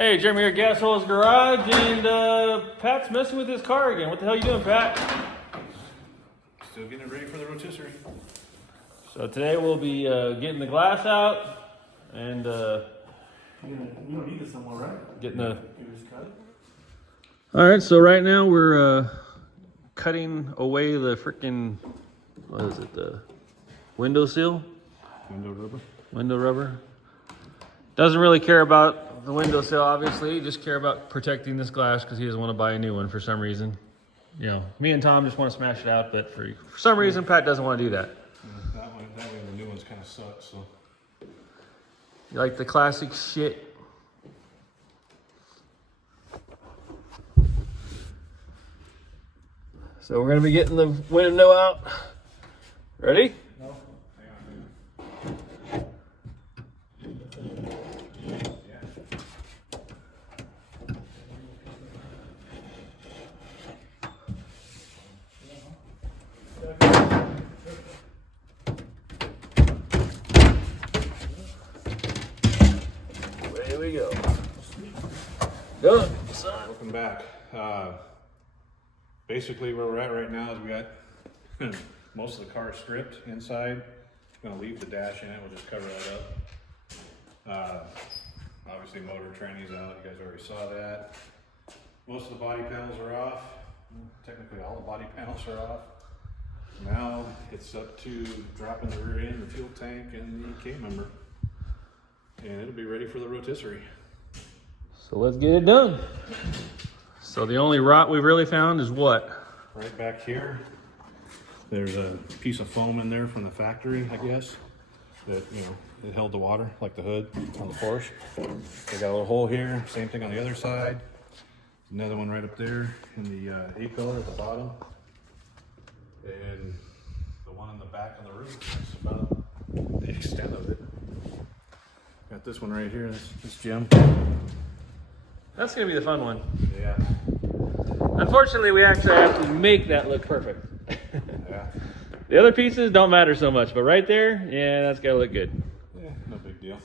Hey, Jeremy here at Gas Holes Garage, and Pat's messing with his car again. What the hell you doing, Pat? Still getting it ready for the rotisserie. So today we'll be getting the glass out and You don't need it somewhere, right? getting the. You just cut it. All right, so right now we're cutting away the freaking, what is it, the window seal? Window rubber. Window rubber. Doesn't really care about the window sill, obviously. He just care about protecting this glass because he doesn't want to buy a new one for some reason. You know, me and Tom just want to smash it out, but for some reason, Pat doesn't want to do that. Yeah, that way the new ones kind of suck. So You like the classic shit? So we're gonna be getting the window out. Ready? No. Away we go. Done, son. welcome back. Basically, where we're at right now is we got most of the car stripped inside. Going to leave the dash in it. We'll just cover that up. Obviously, motor tranny's out. You guys already saw that. Most of the body panels are off. Technically, all the body panels are off. Now it's up to dropping the rear end, the fuel tank, and the K member, and it'll be ready for the rotisserie. So let's get it done. So the only rot we've really found is what? Right back here, there's a piece of foam in there from the factory, I guess, that, you know, it held the water, like the hood on the Porsche. They got a little hole here, same thing on the other side. Another one right up there in the A-pillar at the bottom. And the one in the back of the roof, that's about the extent of it. Got this one right here, this gem. That's gonna be the fun one. Yeah. Unfortunately, we actually have to make that look perfect. Yeah. The other pieces don't matter so much, but right there, yeah, that's gotta look good. Yeah, no big deal.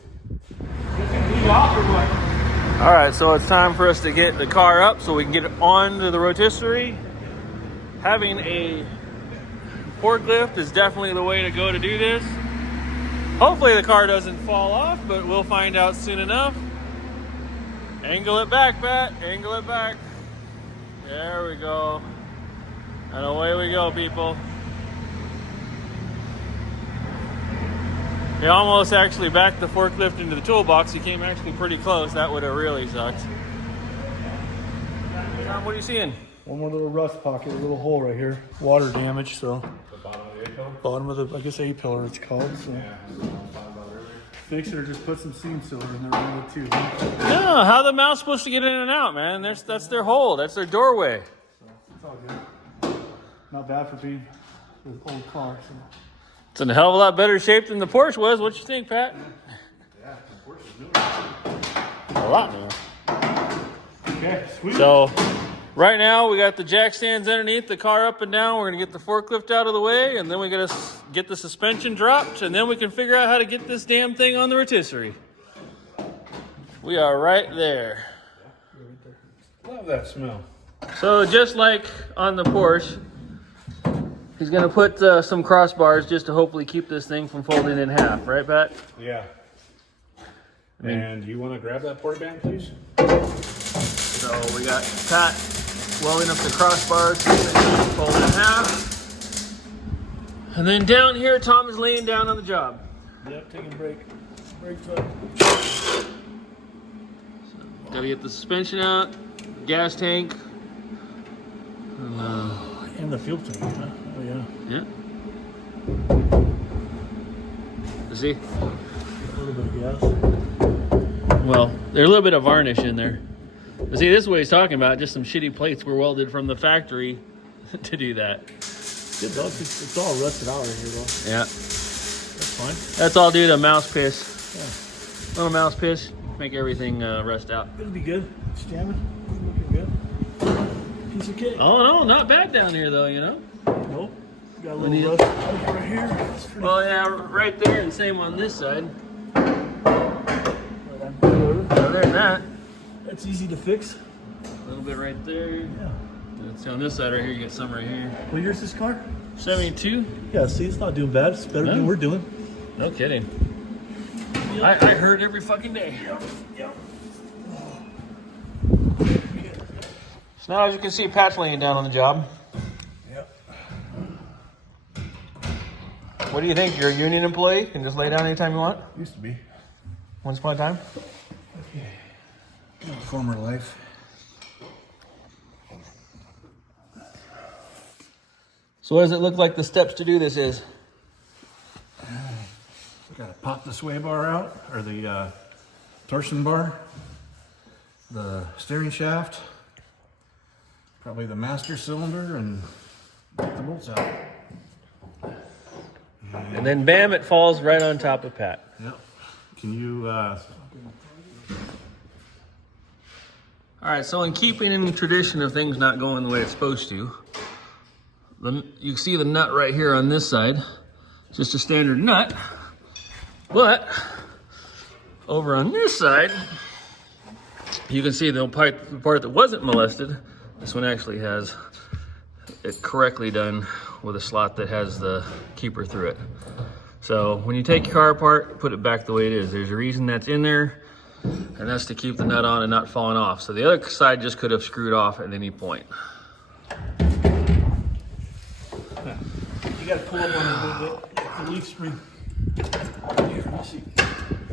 All right, so it's time for us to get the car up so we can get it onto the rotisserie. Having a forklift is definitely the way to go to do this. Hopefully the car doesn't fall off, but we'll find out soon enough. Angle it back, Pat. Angle it back. There we go. And away we go, people. He almost actually backed the forklift into the toolbox. He came actually pretty close. That would have really sucked. Tom, what are you seeing? One more little rust pocket, a little hole right here. Water damage, so. The bottom of the A-pillar? Bottom of the, I guess A-pillar it's called, so. Yeah, that's what I was talking about earlier. Fix it or just put some seam sealer in there with it too. No, how the mouse supposed to get in and out, man? That's their hole. That's their doorway. So, it's all good. Not bad for being an old car, so. It's in a hell of a lot better shape than the Porsche was. What you think, Pat? Yeah, the Porsche is newer. A lot more. Okay, sweet. So, right now we got the jack stands underneath the car up and down. We're gonna get the forklift out of the way, and then we gotta get the suspension dropped, and then we can figure out how to get this damn thing on the rotisserie. We are right there. Love that smell. So just like on the Porsche, he's gonna put some crossbars just to hopefully keep this thing from folding in half, right, Pat? Yeah. mean- And you want to grab that porta band, please? So we got Pat welding up the crossbars so they can fold in half. And then down here, Tom is laying down on the job. Yep, taking a break. Break time. Gotta get the suspension out, gas tank. And, And the fuel tank, huh? Oh yeah. yeah. See? A little bit of gas. Well, there's a little bit of varnish in there. But see, this is what he's talking about. Just some shitty plates were welded from the factory to do that. Good though. It's all rusted out right here though. Yeah. That's fine. That's all due to mouse piss. Yeah. Little mouse piss, make everything rust out. It'll be good. It's jamming. It's looking good. Piece of cake. Oh no, not bad down here though, you know? Nope. Got a little rust right here. It's pretty Well, yeah, right there, and same on this side. good. Other than that, It's easy to fix. A little bit right there. Yeah. Let's see on this side right here. You get some right here. What year's this car? 72. Yeah, see, it's not doing bad. It's better than we're doing. No kidding. I heard every fucking day. Yep. So now, as you can see, Pat's laying down on the job. Yep. What do you think? You're a union employee? You can just lay down anytime you want? Used to be. Once upon a time? Former life. So what does it look like the steps to do this is? We gotta pop the sway bar out, or the torsion bar, the steering shaft, probably the master cylinder, and get the bolts out. And then bam, it falls right on top of Pat. Yep. Can you, All right, so in keeping in the tradition of things not going the way it's supposed to, you can see the nut right here on this side. It's just a standard nut. But over on this side, you can see the part that wasn't molested. This one actually has it correctly done with a slot that has the keeper through it. So when you take your car apart, put it back the way it is. There's a reason that's in there, and that's to keep the nut on and not falling off. So the other side just could have screwed off at any point. you gotta pull up on it a little bit, like the leaf spring. Here, let me see.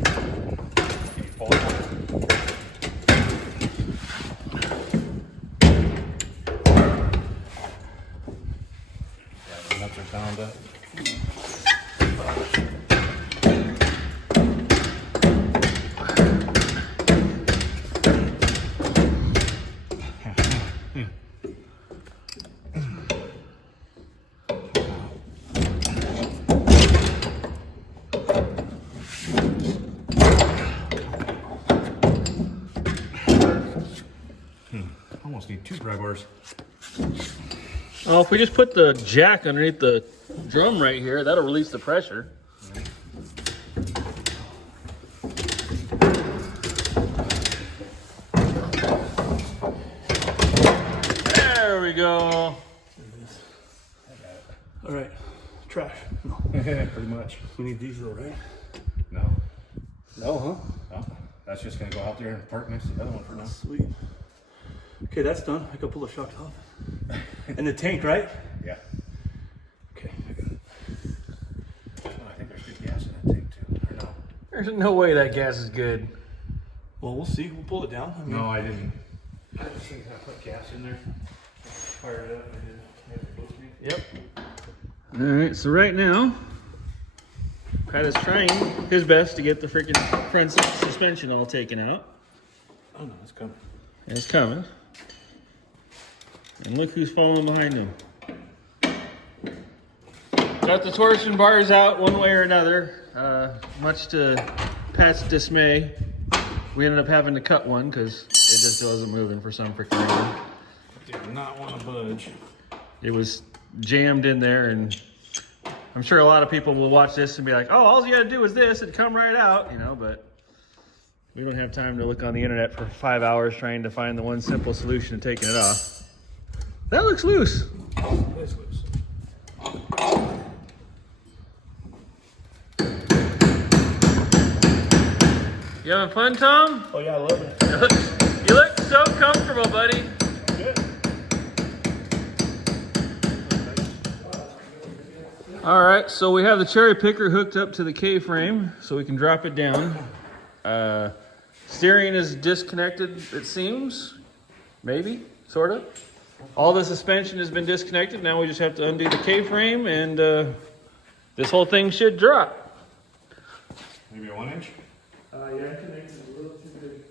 Can you pull it? Yeah, the nuts are bound up. Almost need 2 pry bars. Oh, if we just put the jack underneath the drum right here, that'll release the pressure. There we go. All right, trash. No. Pretty much. We need these though, right? No. No, huh? No. That's just gonna go out there and park next to the other one for now. Sweet. Okay, that's done. I can pull the shocks off. And the tank, right? Yeah. Okay. Oh, I think there's good gas in that tank too. Or no? There's no way that gas is good. Well, we'll see. We'll pull it down. I mean, No, I didn't. I just think I put gas in there. Fire it up. I did. Yep. All right, so right now, Pat is trying his best to get the freaking front suspension all taken out. oh no, it's coming. And it's coming. And look who's following behind him. Got the torsion bars out one way or another. Much to Pat's dismay, we ended up having to cut one because it just wasn't moving for some freaking reason. Did not want to budge. It was jammed in there, and I'm sure a lot of people will watch this and be like, oh, all you gotta do is this, it'd come right out, you know, but we don't have time to look on the internet for 5 hours trying to find the one simple solution to taking it off. That looks loose. It's loose. You having fun, Tom? Oh yeah, I love it. You look so comfortable, buddy. Good. All right, so we have the cherry picker hooked up to the K-frame so we can drop it down. Steering is disconnected, it seems. Maybe, sort of. All the suspension has been disconnected. Now we just have to undo the K-frame, and this whole thing should drop. Maybe a 1 inch? Yeah, connected a little too big.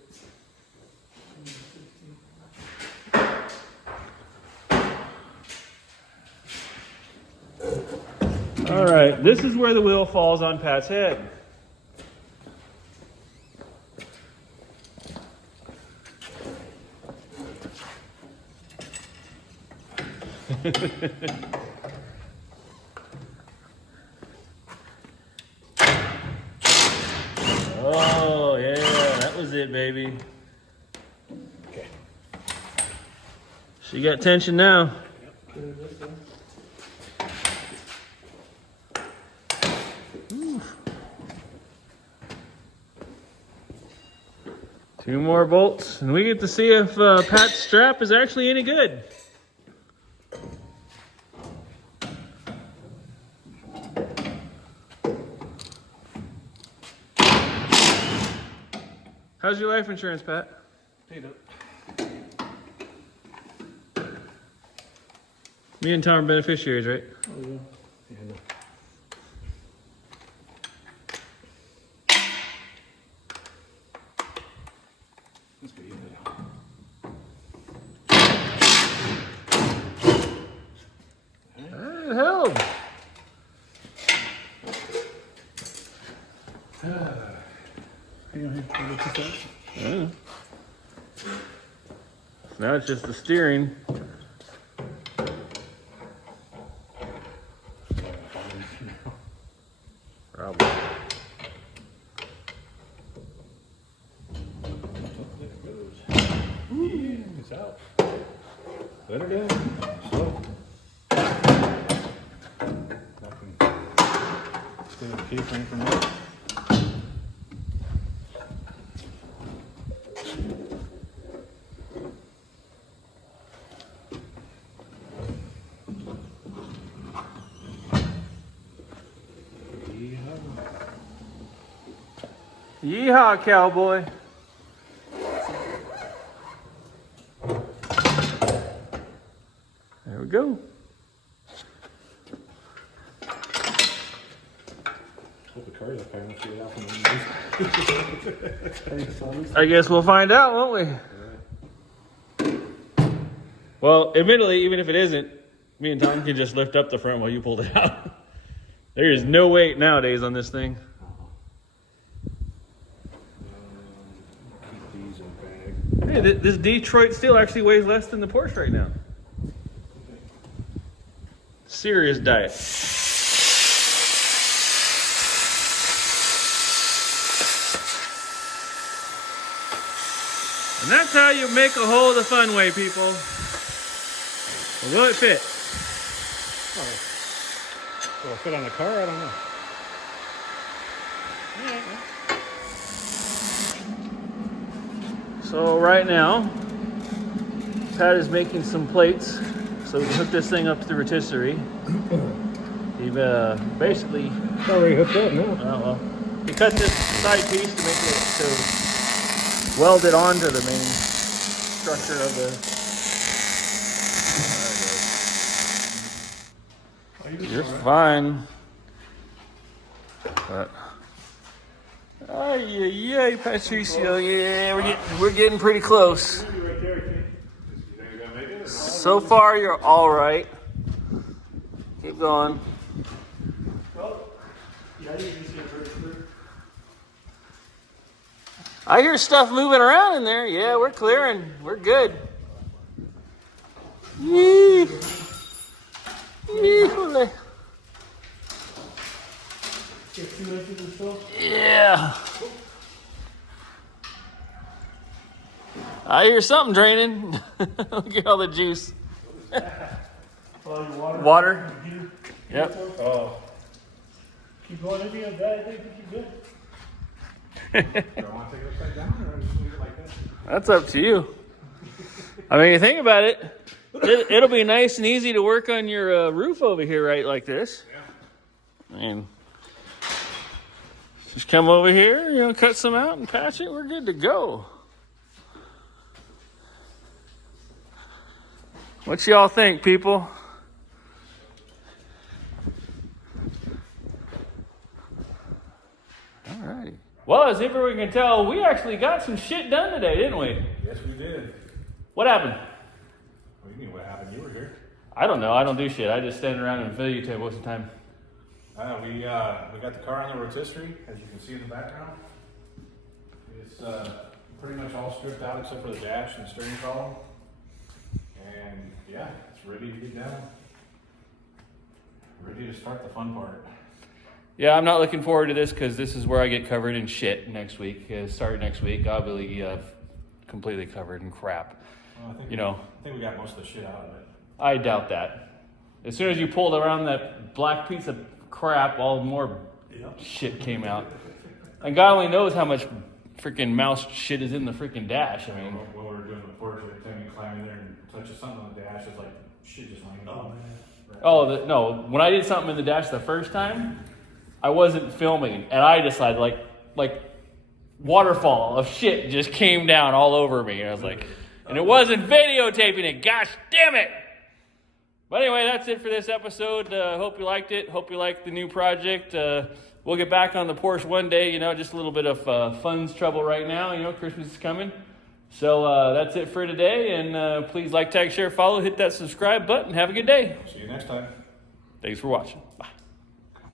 All right, this is where the wheel falls on Pat's head. Oh, yeah, that was it, baby. Okay. So you got tension now. Oof. 2 more bolts, and we get to see if Pat's strap is actually any good. How's your life insurance, Pat? Paid up. Me and Tom are beneficiaries, right? Oh, yeah. Let's get you It held. Yeah. Now it's just the steering. Probably. It's out. Let her down. Slow. Nothing. Still a key frame from that. Yeehaw, cowboy. There we go. Hope the car's up high enough to get out from underneath. I guess we'll find out, won't we? Well, admittedly, even if it isn't, me and Tom can just lift up the front while you pulled it out. There is no weight nowadays on this thing. Keep these in the bag. Hey, this Detroit steel actually weighs less than the Porsche right now. Serious diet. And that's how you make a hole the fun way, people. Or will it fit? Will it fit on the car? I don't know. So right now, Pat is making some plates so we can hook this thing up to the rotisserie. He basically, It's already hooked up now. well, he cut this side piece to make it to weld it onto the main structure of the. You're fine. But yay, Patricio, yeah, we're getting pretty close. So far, you're all right. Keep going. I hear stuff moving around in there. Yeah, we're clearing. We're good. Yee. Híjole. Yeah. I hear something draining. Look at all the juice. Water. Yep. Oh. Keep going in here, guys. I think you're good. Do I want to take it upside down or just leave it like that? That's up to you. I mean, you think about it. It'll be nice and easy to work on your roof over here, right, like this. Yeah. I mean, just come over here, cut some out and patch it. We're good to go. What y'all think, people? All righty. Well, as everyone can tell, we actually got some shit done today, didn't we? Yes, we did. What happened? What do you mean what happened? You were here. I don't know. I don't do shit. I just stand around and videotape most of the time. We got the car on the rotisserie, as you can see in the background. It's pretty much all stripped out except for the dash and steering column. And yeah, it's ready to get down. Ready to start the fun part. Yeah, I'm not looking forward to this because this is where I get covered in shit next week. Starting next week, obviously, completely covered in crap. Well, I think You know, I think we got most of the shit out of it. I doubt that. As soon as you pulled around that black piece of crap, all more shit came out. And God only knows how much freaking mouse shit is in the freaking dash. I mean, When we were doing the porch, every time you climb in there and touches something on the dash, it's like shit just laying down. no, when I did something in the dash the first time, I wasn't filming, and I decided like waterfall of shit just came down all over me. And I was like, and it wasn't videotaping it. Gosh damn it! But anyway, that's it for this episode. Hope you liked it. Hope you liked the new project. We'll get back on the Porsche one day. You know, just a little bit of funds trouble right now. You know, Christmas is coming. So that's it for today. And please like, tag, share, follow, hit that subscribe button. Have a good day. See you next time. Thanks for watching. Bye.